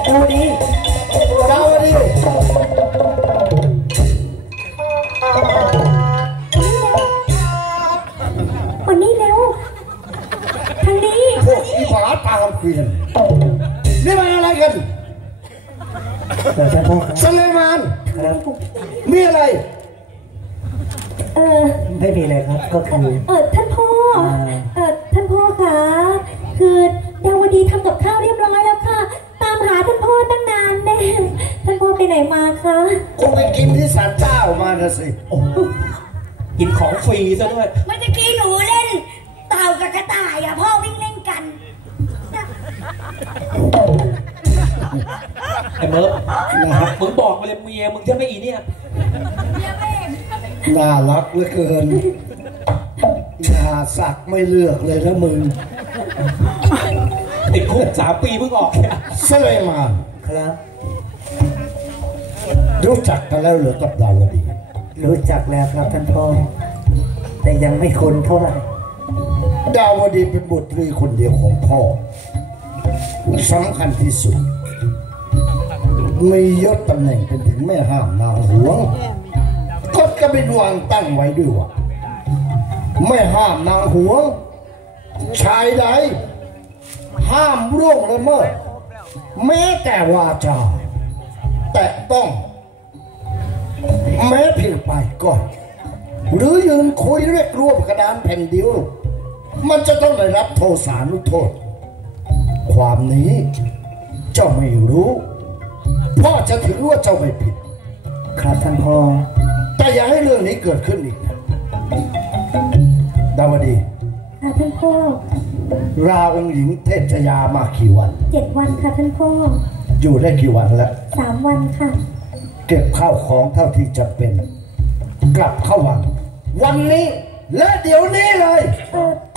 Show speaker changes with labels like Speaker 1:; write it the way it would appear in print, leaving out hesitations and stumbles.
Speaker 1: ดาวดีดาวดี
Speaker 2: วันนี้เร็วทางนี้
Speaker 1: พวกอีผาตาคุยกันนี่มันอะไรกันสเลมานมีอะไร
Speaker 3: ไม่มีอะไรครับก็คือ
Speaker 2: ท่านพ่อท่านพ่อคะคือดาวดีทำกับข้าวเรียบร้อยแล้วค่ะตามหาท่านพ่อตั้งนานแน่ท่านพ่อไปไหนมาคะ
Speaker 1: คงไปกินที่ศาลเจ้ามานะสิ
Speaker 3: กินของฟรีซะด้วย
Speaker 2: เมื่อกี้หนูเล่นเต่ากับกระต่ายอะพ่อวิ่งเล่นกัน
Speaker 3: ไอ้เมิร์ฟนะครับมึงบอกมาเลยเมียมึงจะไม่อีเนี่ย
Speaker 1: น่ารักเหลือเกินน่าสักไม่เลือกเลยนะมึง
Speaker 3: ติดคุก3 ปีเพิ่งออกเนี่ย
Speaker 1: สเลมาน
Speaker 3: ครับ
Speaker 1: รู้จักกันแล้วหรือกับดาวดี
Speaker 3: รู้จักแล้วครับท่านพ่อแต่ยังไม่คุ้นเท่าไหร่
Speaker 1: ดาวดีเป็นบุตรีคนเดียวของพ่อสำคัญที่สุดมียศตำแหน่งเป็นถึงแม่ห้ามนางหวงก็จะเป็นวางตั้งไว้ด้วยว่าไม่ห้ามนางหวงชายใดห้ามร่วงละเมิดแม้แต่วาจาแต่ต้องแม้เพียงไปก่อนหรือยืนคุยเรียกร่วมกระดานแผ่นเดียวมันจะต้องได้รับโทษานุโทษความนี้เจ้าไม่รู้พ่อจะถือว่าเจ้าไม่ผิด
Speaker 3: ครับท่านพ่อ
Speaker 1: แต่อย่าให้เรื่องนี้เกิดขึ้นอีกดาวดี
Speaker 2: ค่ะท่านพ่อ
Speaker 1: ราองค์หญิงเทพชยามากี่วัน
Speaker 2: 7 วันค่ะท่านพ่อ
Speaker 1: อยู่ได้กี่วันแล้ว
Speaker 2: 3 วันค่ะ
Speaker 1: เก็บข้าวของเท่าที่จะเป็นกลับเข้าวังวันนี้และเดี๋ยวนี้เลย